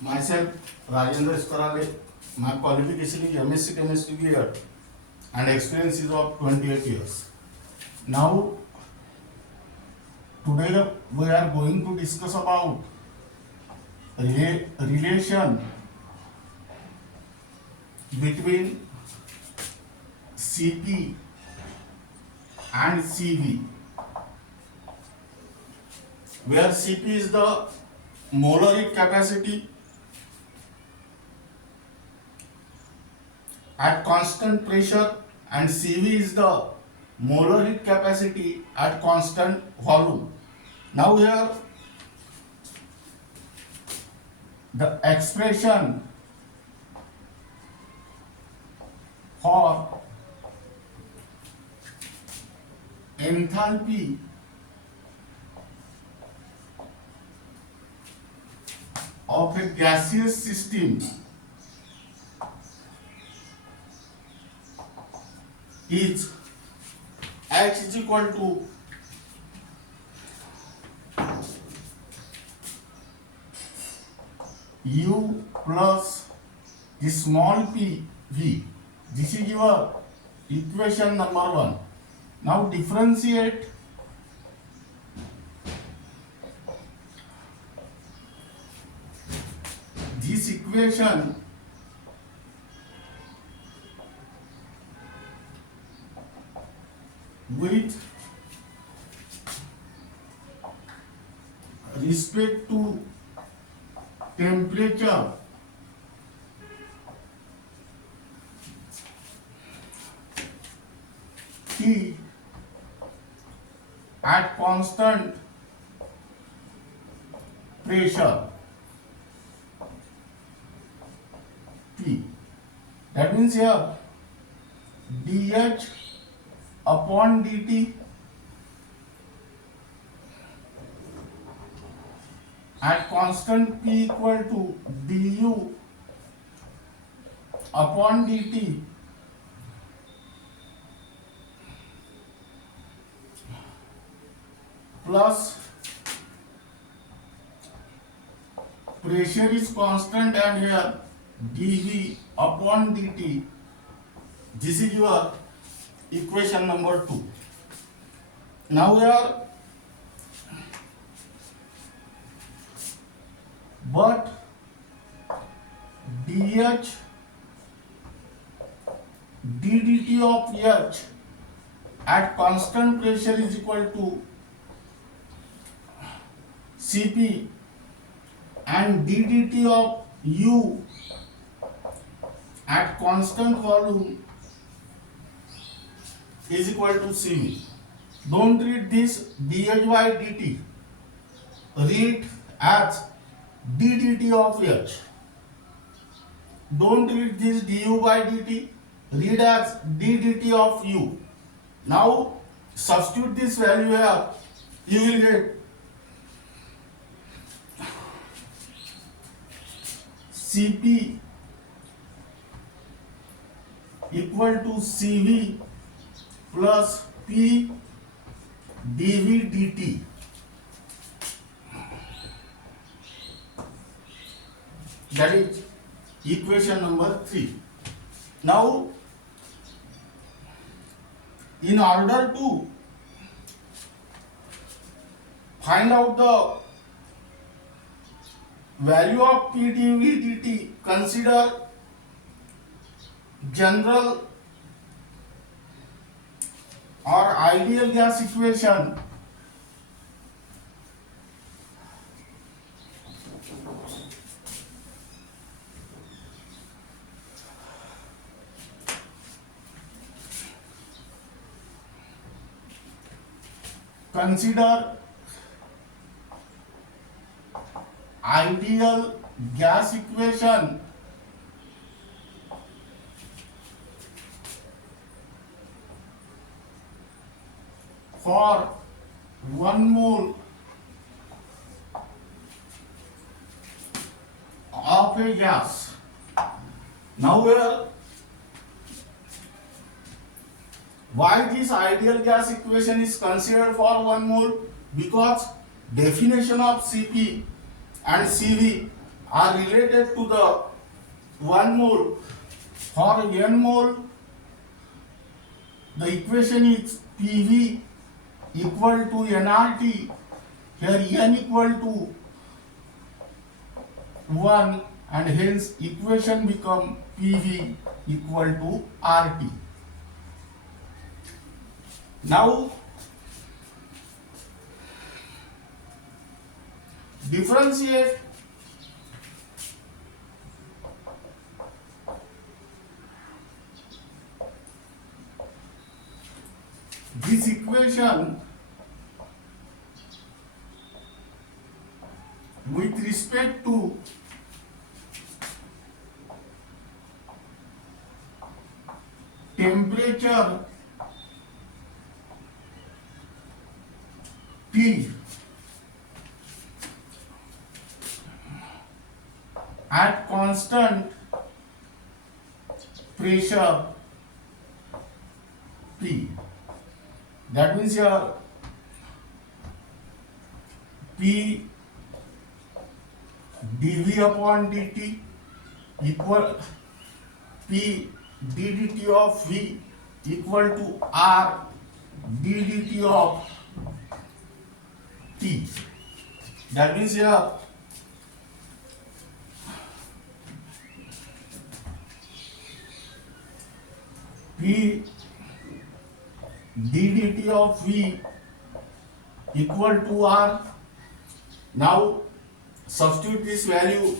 Myself, Rajendra Iskarale. My qualification is MSc Chemistry cleared and experience is of 28 years. Now, today we are going to discuss about relation between Cp and Cv, where Cp is the molar heat capacity at constant pressure and Cv is the molar heat capacity at constant volume. Now here the expression for enthalpy of a gaseous system is H is equal to U plus the small p v. This is your equation number 1. Now differentiate this equation with respect to temperature T at constant pressure P. That means here dH upon dt at constant P equal to du upon dt plus pressure is constant and here dV upon dt. This is your equation number 2. Now here but dH ddt of H at constant pressure is equal to Cp and ddt of U at constant volume is equal to Cv. Don't read this dH by dt. Read as ddt of H. Don't read this du by dt. Read as ddt of U. Now substitute this value here. You will get Cp equal to Cv plus P dV dt. That is equation number 3. Now, in order to find out the value of P dV dt, consider general or ideal gas equation consider ideal gas equation for 1 mole of a gas. Now here, why this ideal gas equation is considered for 1 mole? Because definition of Cp and Cv are related to the 1 mole. For n mole, the equation is PV equal to nRT. Here n equal to 1 and hence equation become PV equal to RT. Now differentiate this equation with respect to temperature T at constant pressure P. That means your P dV upon dt equal P ddt of V equal to R ddt of T. That means here P ddt of V equal to R. Now substitute this value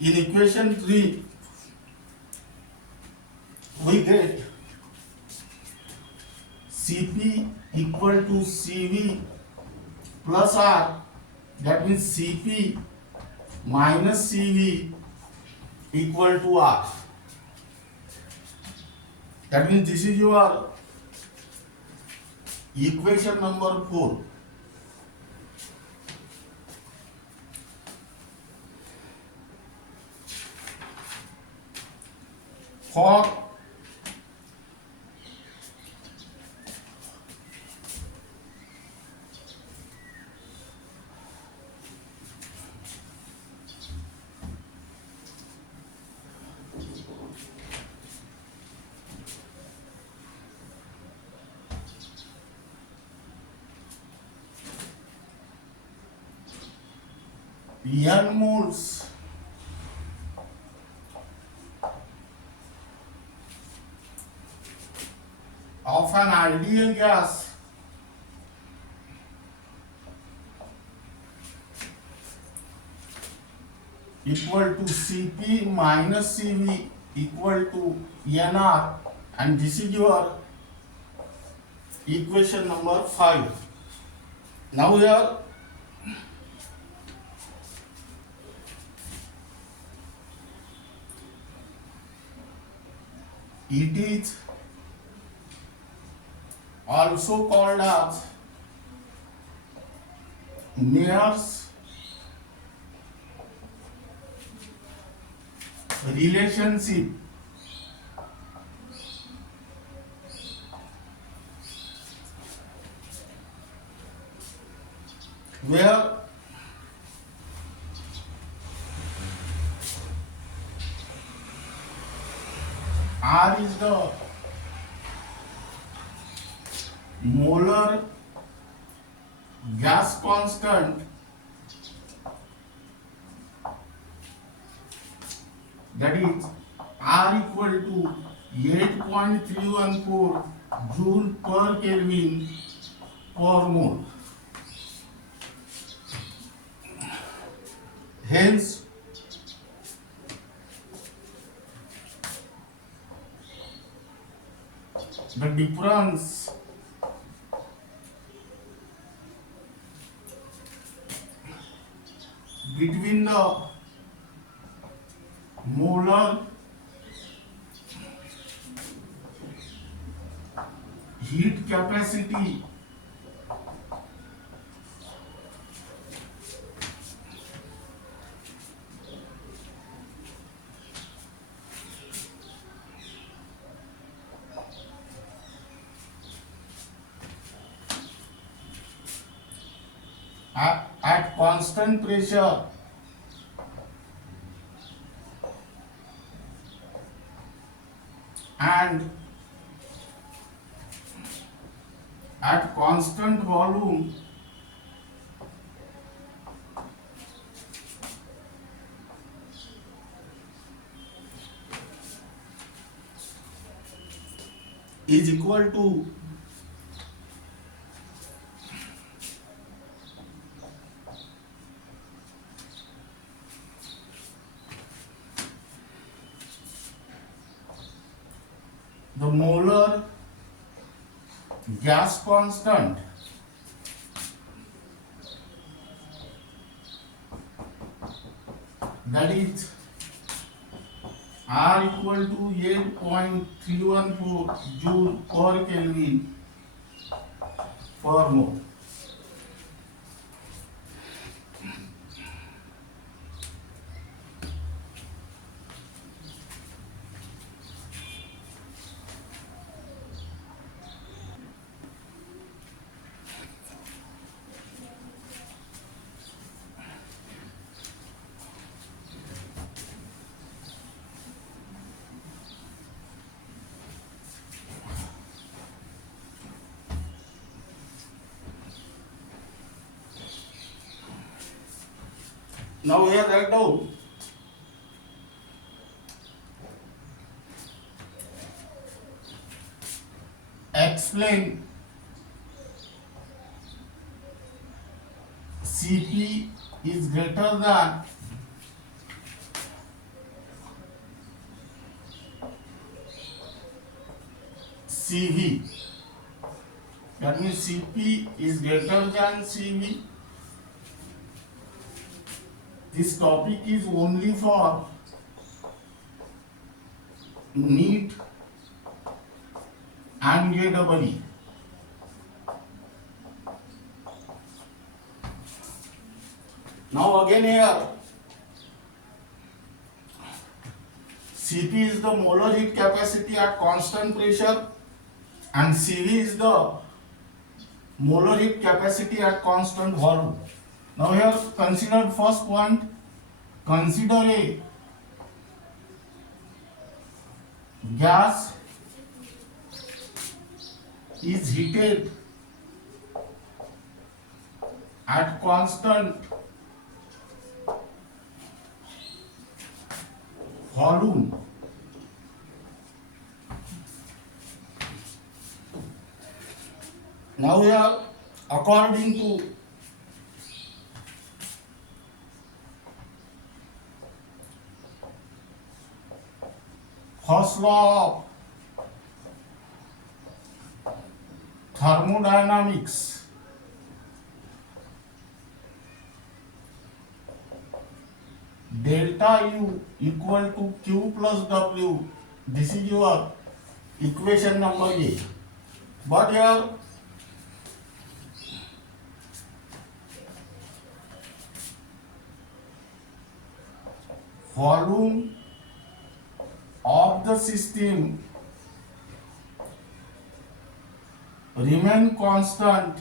in equation 3. We get Cp equal to Cv plus R. That means Cp minus Cv equal to R. That means this is your equation number 4. For n moles of an ideal gas equal to Cp minus Cv equal to nR, and this is your equation number 5. Now here it is also called as Mayer's relationship, where R is the molar gas constant that is R equal to 8.314 joule per Kelvin per mole. Hence the difference between the molar heat capacity at constant pressure and at constant volume is equal to the molar gas constant that is R equal to 8.314 joule per Kelvin per mole. Now here write down explain Cp is greater than Cv. That means Cp is greater than Cv. This topic is only for NEET and JEE. Now again here, Cp is the molar heat capacity at constant pressure and Cv is the molar heat capacity at constant volume. Now here consider first point, consider a gas is heated at constant volume now here according to first law of thermodynamics, delta U equal to Q plus W. This is your equation number A. But here volume of the system remain constant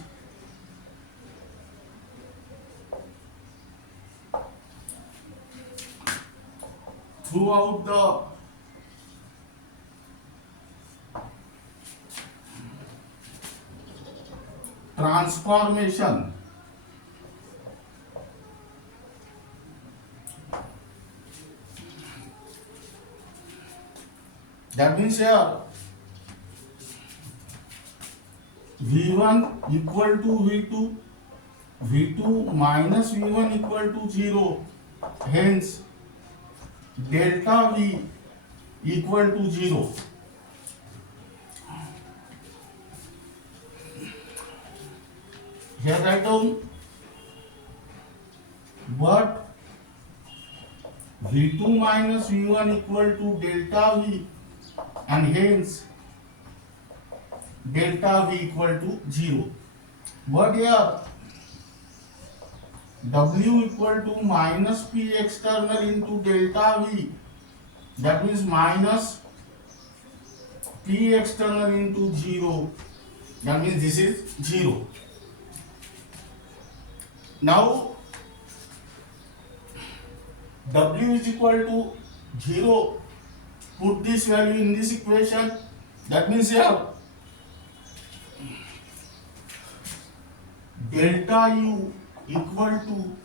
throughout the transformation. That means here V1 equal to V2, V2 minus V1 equal to 0. Hence, delta V equal to 0. Here write down, but V2 minus V1 equal to delta V and hence delta V equal to 0. But here W equal to minus P external into delta V, that means minus P external into 0, that means this is 0. Now W is equal to 0 put this value in this equation. That means here delta U equal to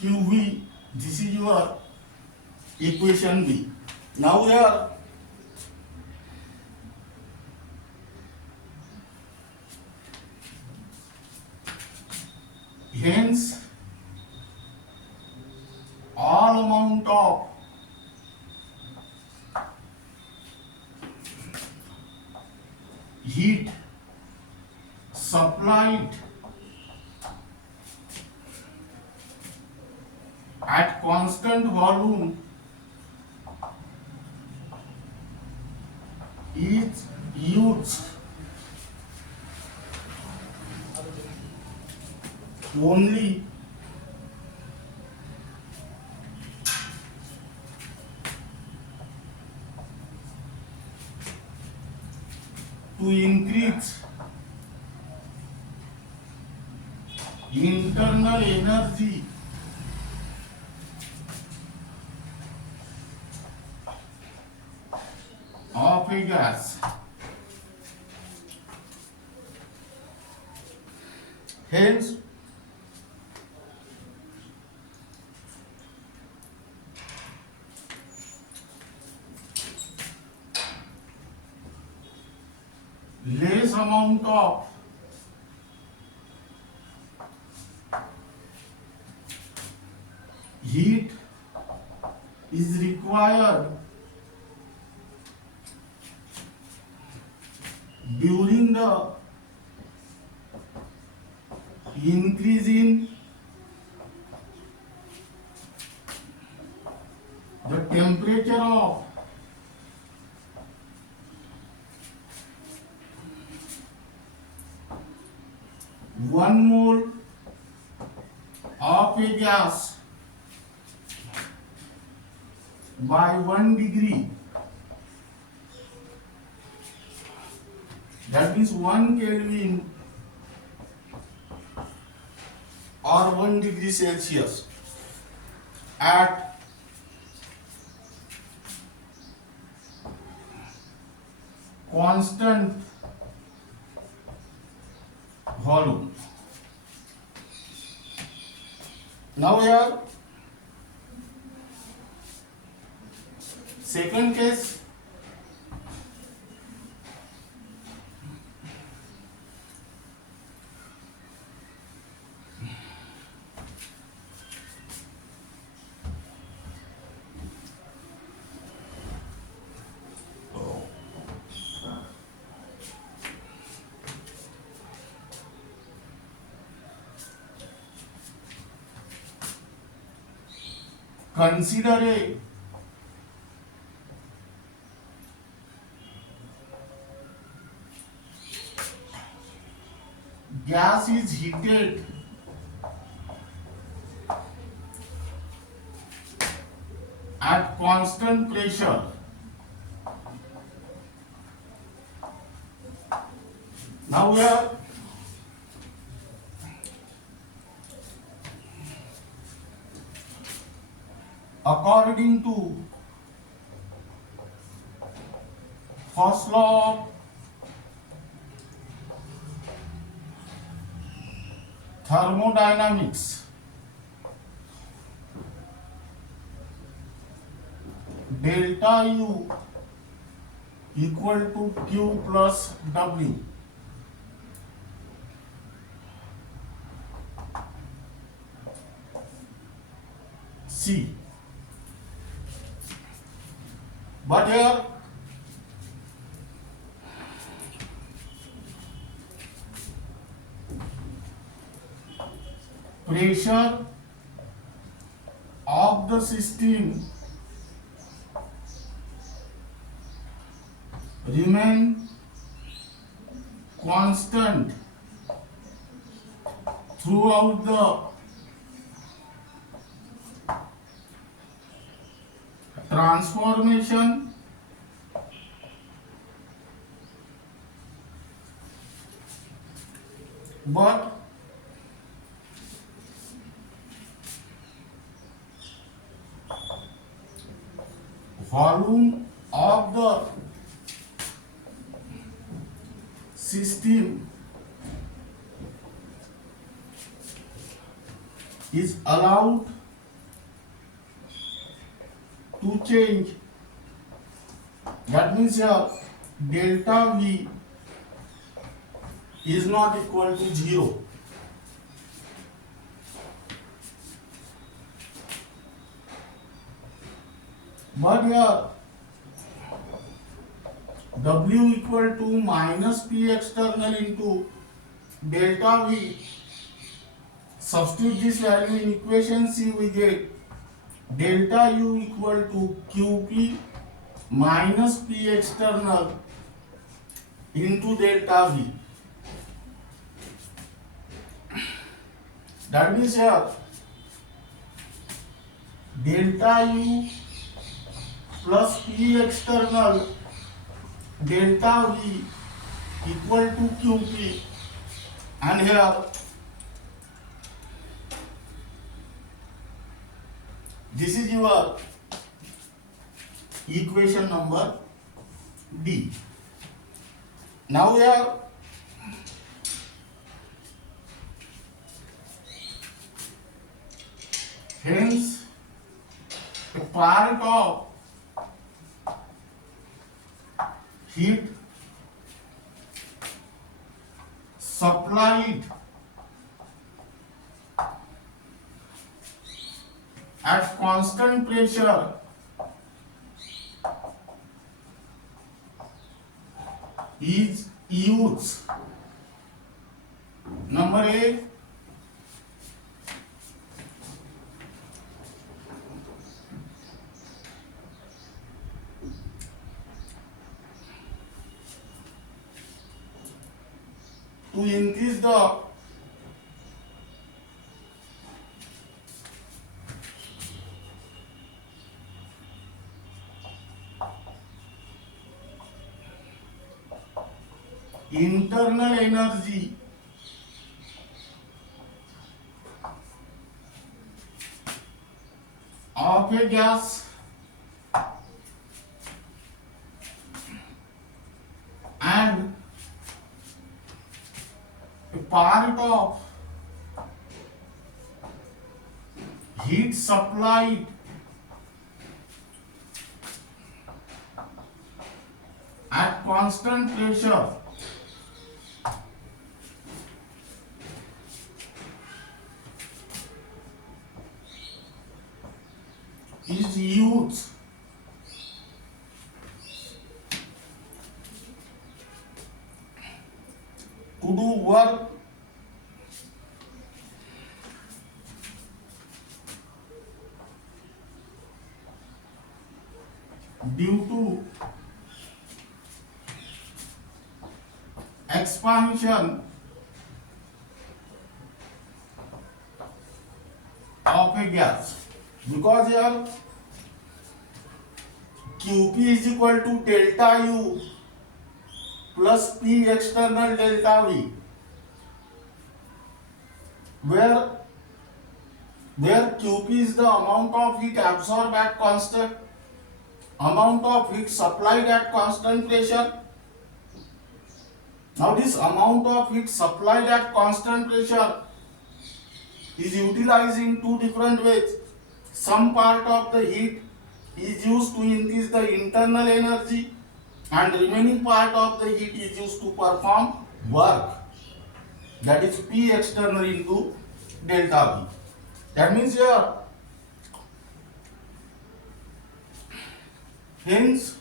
QV. This is your equation B. Now here hence all amount of heat supplied at constant volume is used only to increase internal energy of a gas. Hence, less amount of heat is required during the increase in the temperature of one mole of a gas by 1 degree. That means 1 Kelvin or 1 degree Celsius at constant volume. Now here second case, consider a gas is heated at constant pressure. Now we are according to first law of thermodynamics, delta U equal to Q plus W. C. But here pressure of the system remain constant throughout the transformation but volume of the system is allowed to change. That means here delta V is not equal to 0. But here W equal to minus P external into delta V. Substitute this value in equation C, we get delta U equal to QP minus P external into delta V. That means here delta U plus P external delta V equal to QP, and here this is your equation number D. Now here hence a part of heat supplied at constant pressure is used. Number A, to increase the internal energy of a gas and a part of heat supplied at constant pressure is used to do work due to expansion of a gas, because here QP is equal to delta U plus P external delta V, where QP is the amount of heat absorbed at constant, amount of heat supplied at constant pressure. Now this amount of heat supplied at constant pressure is utilized in two different ways. Some part of the heat is used to increase the internal energy, and remaining part of the heat is used to perform work, that is P external into delta V. That means here hence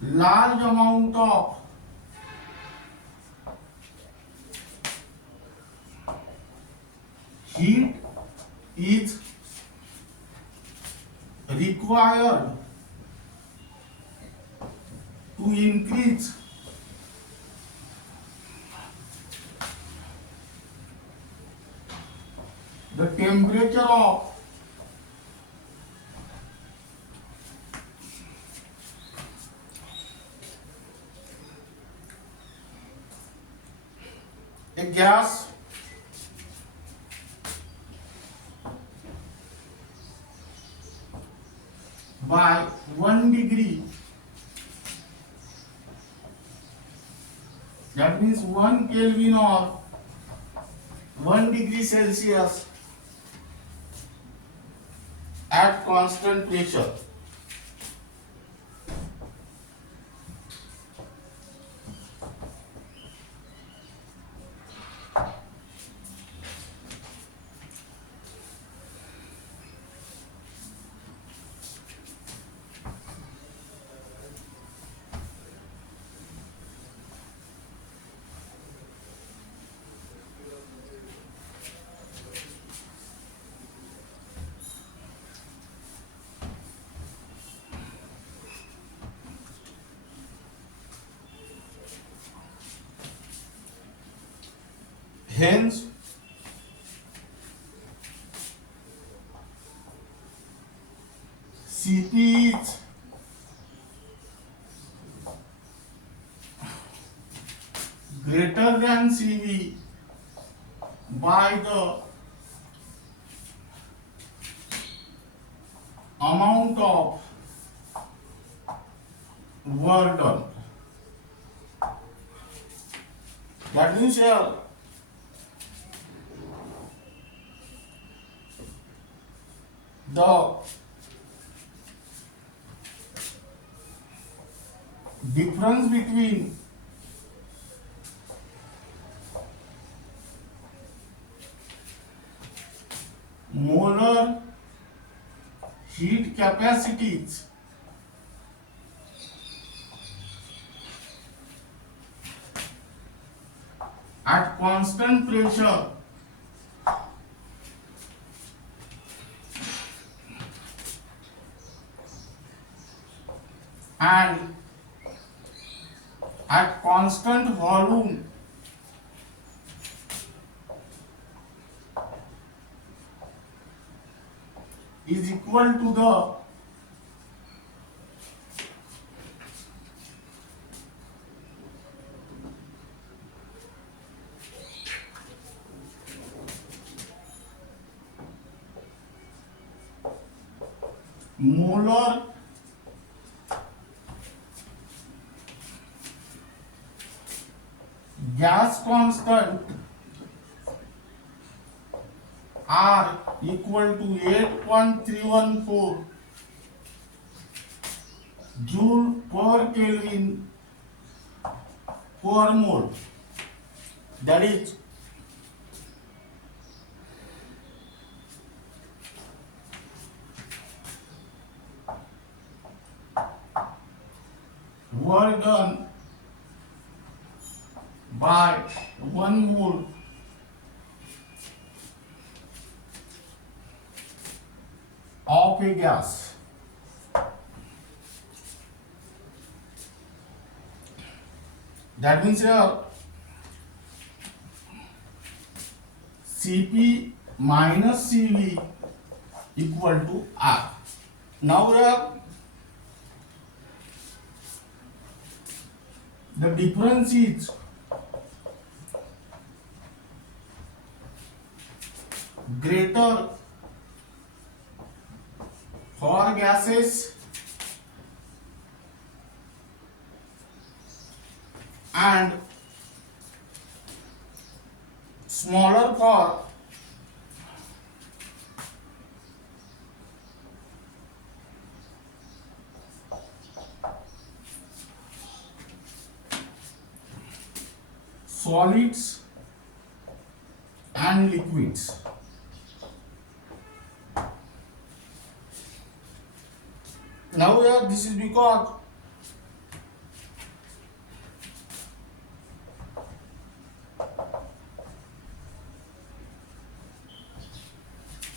large amount of heat is required to increase the temperature of a gas by 1 degree, that means 1 Kelvin or 1 degree Celsius at constant pressure. Hence, Cp is greater than Cv by the amount of work done. That means here the difference between molar heat capacities at constant pressure and at constant volume is equal to the molar gas constant R equal to 8.314 joule per Kelvin per mole. That is work done by 1 mole of a gas. That means here Cp minus Cv equal to R. Now here the difference is greater for gases and smaller for solids and liquids. Now here this is because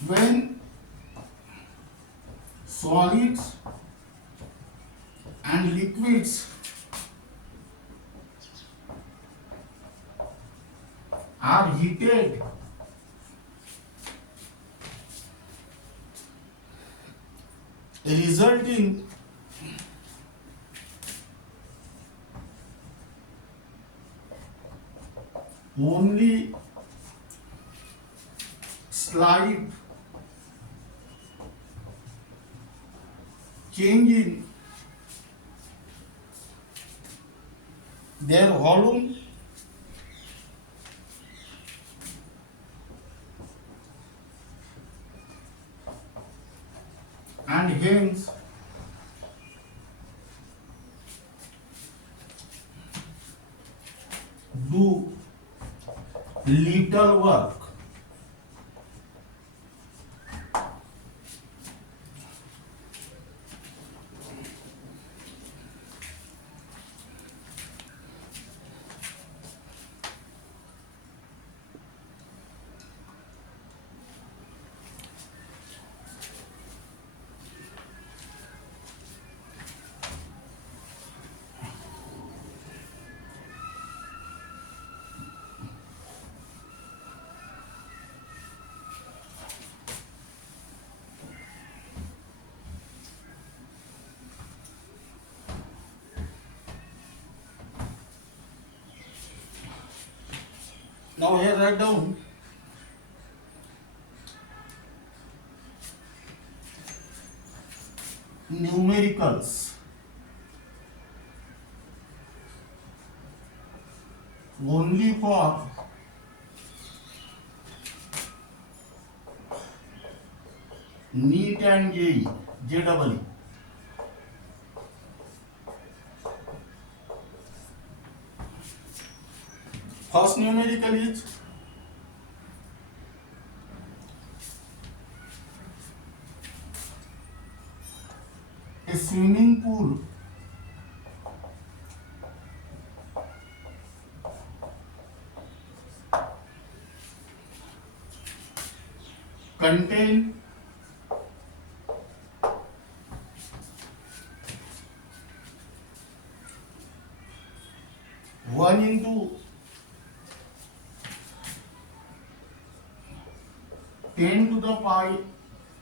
when solids and liquids are heated, resulting only slight change in their volume and hence do little work. Now here write down numericals only for NEET and JEE, JEE. First numerical is a swimming pool contain 1 into 10 to the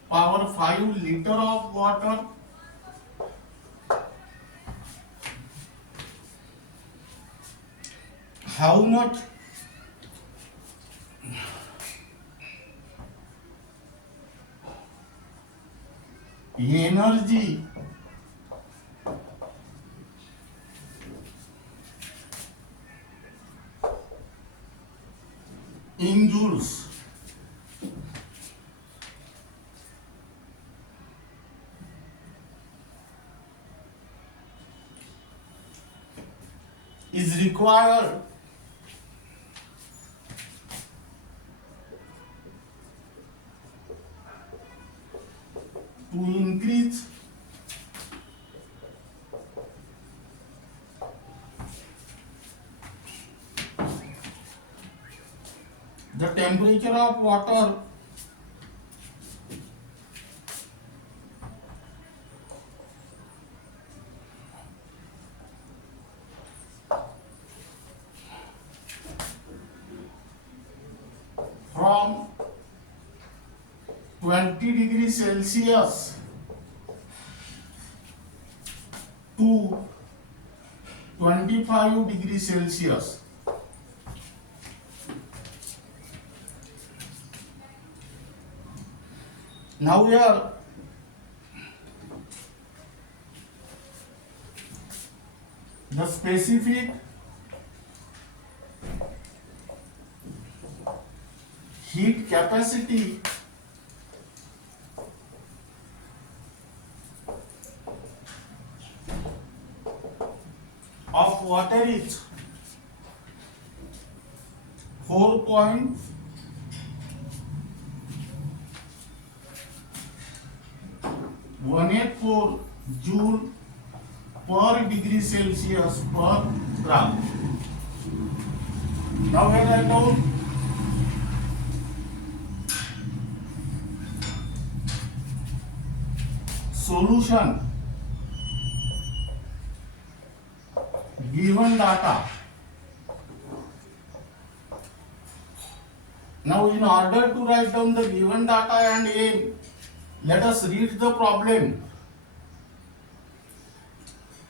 power 5 liter of water how much energy in joules is required to increase the temperature of water from 20 degrees Celsius to 25 degrees Celsius. Now here the specific heat capacity of water is 4.184 joule per degree Celsius per gram. Now when I know solution given data. Now in order to write down the given data and aim, let us read the problem.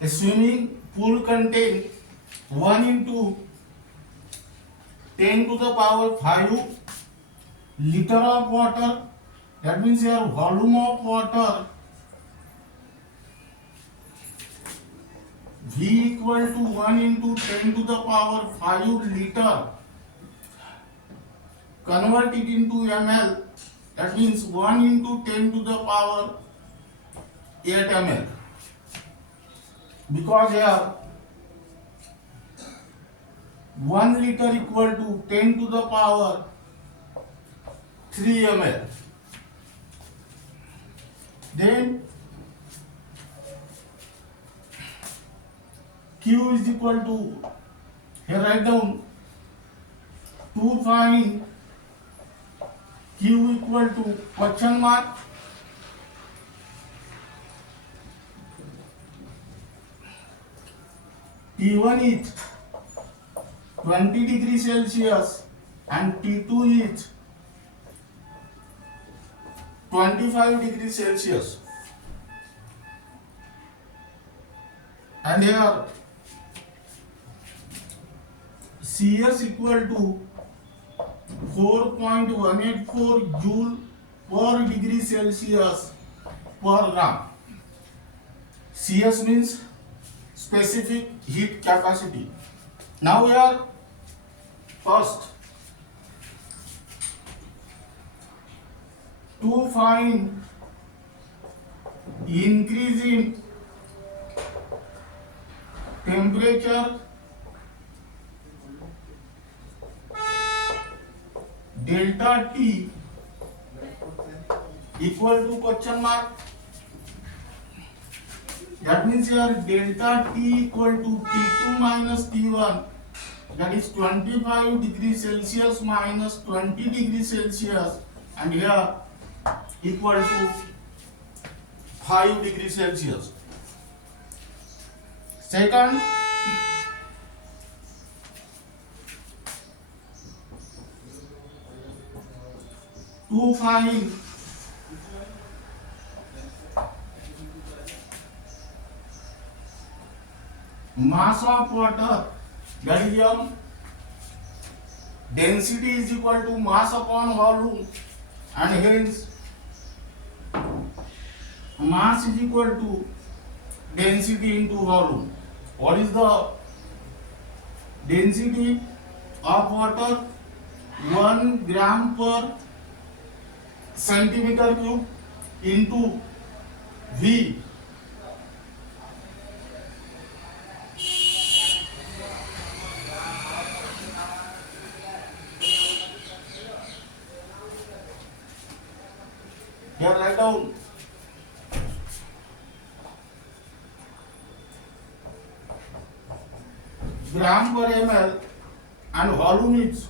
A swimming pool contains 1 into 10 to the power 5 liter of water. That means your volume of water V equal to 1 into 10 to the power 5 liter. Convert it into ml. That means 1 into 10 to the power 8 ml. Because here 1 liter equal to 10 to the power 3 ml. Then Q is equal to, here write down, to find Q equal to question mark T1 is 20 degrees Celsius and T2 is 25 degrees Celsius. And here CS equal to 4.184 joule per degree Celsius per gram. CS means specific heat capacity. Now here first to find increase in temperature delta T equal to question mark. That means here delta T equal to T2 minus T1, that is 25 degrees Celsius minus 20 degrees Celsius, and here equal to 5 degrees Celsius. Second, to find mass of water, that is M, density is equal to mass upon volume, and hence mass is equal to density into volume. What is the density of water? 1 gram per centimeter cube into V. Here write down gram per ml and volume is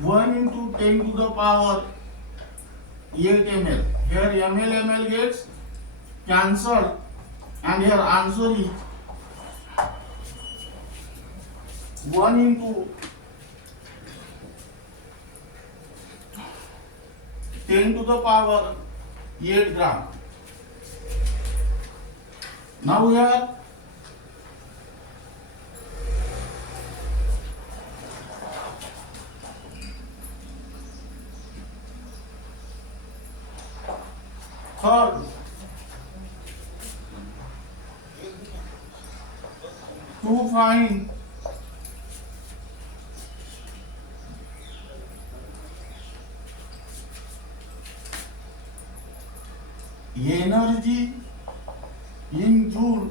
1 into 10 to the power 8 ml. Here ml gets cancelled and here answer is 1 into 10 to the power 8 gram. Now here third, to find energy in joule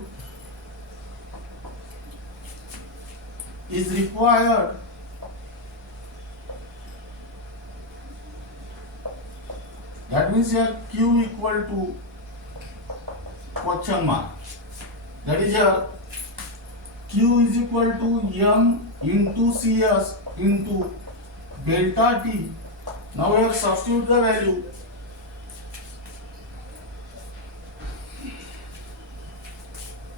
is required that means here Q equal to question mark, that is here Q is equal to M into CS into delta T. Now we have substitute the value.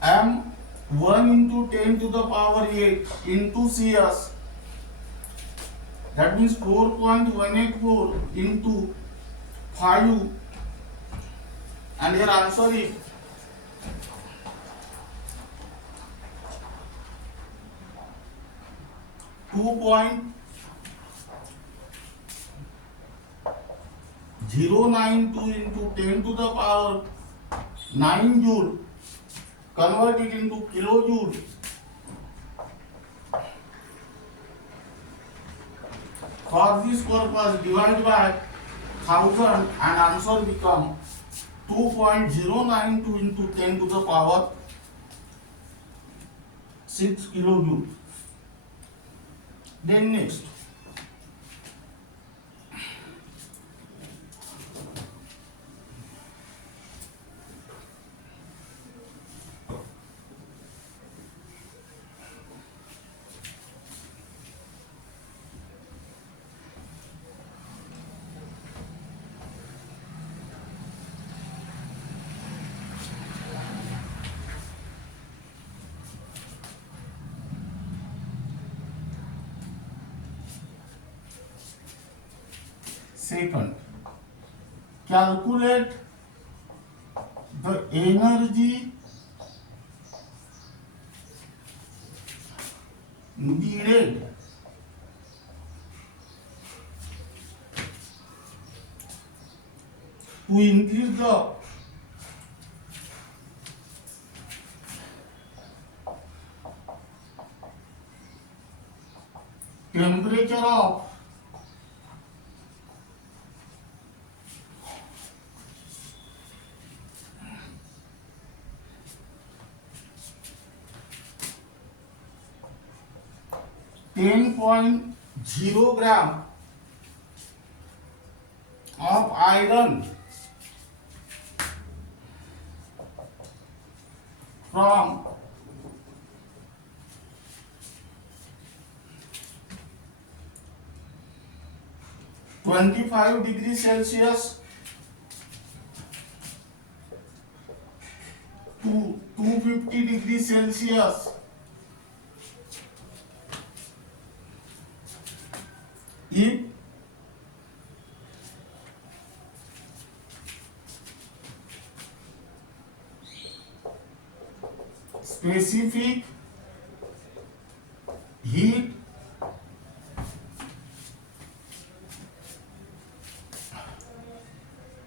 M 1 into 10 to the power 8 into CS, that means 4.184 into 5, and here answer is 2.092 into 10 to the power 9 joule convert it into kilojoule. For this purpose, divide by 1000 and answer become 2.092 into 10 to the power 6 kilojoule. Then next, second, calculate the energy needed to increase the temperature of 10.0 gram of iron from 25 degrees Celsius to 250 degrees Celsius if specific heat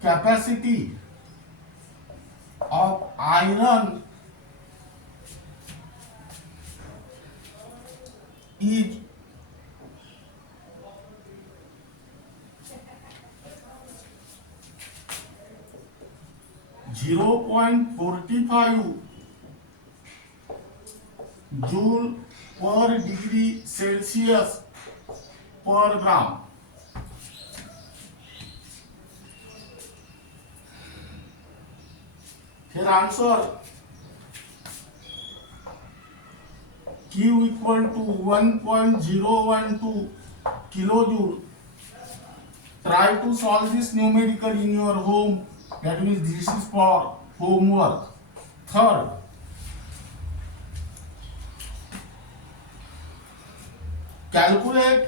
capacity of iron is 0.45 joule per degree Celsius per gram. Here answer Q equal to 1.012 kilojoule. Try to solve this numerical in your home. That means this is for homework. Third, calculate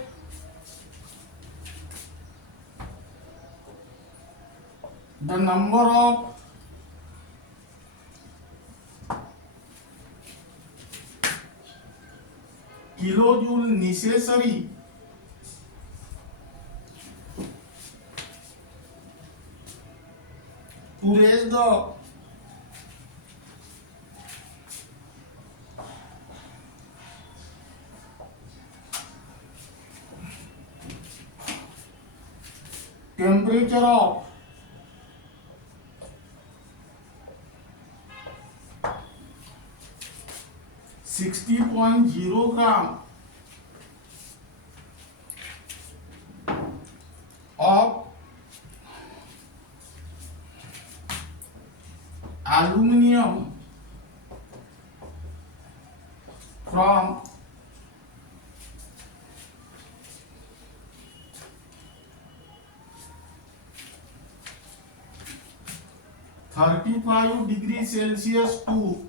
the number of kilojoule necessary to raise the temperature of 60.0 gram of aluminium from 35 degrees Celsius to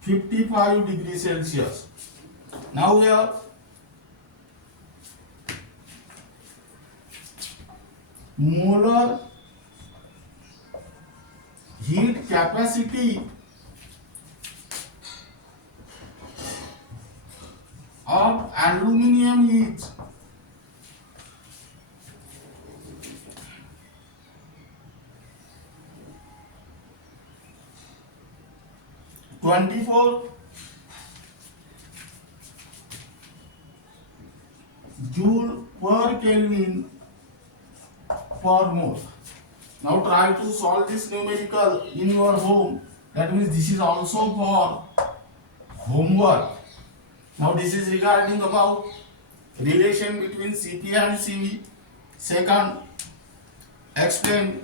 55 degrees Celsius. Now here molar heat capacity of aluminium is 24 joule per Kelvin per mole. Now try to solve this numerical in your home. That means this is also for homework. Now this is regarding about relation between Cp and Cv. Second, explain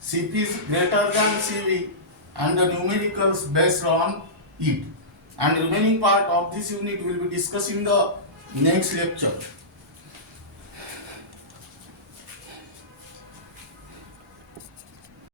Cp is greater than Cv and the numericals based on it. And remaining part of this unit will be discussed in the next lecture.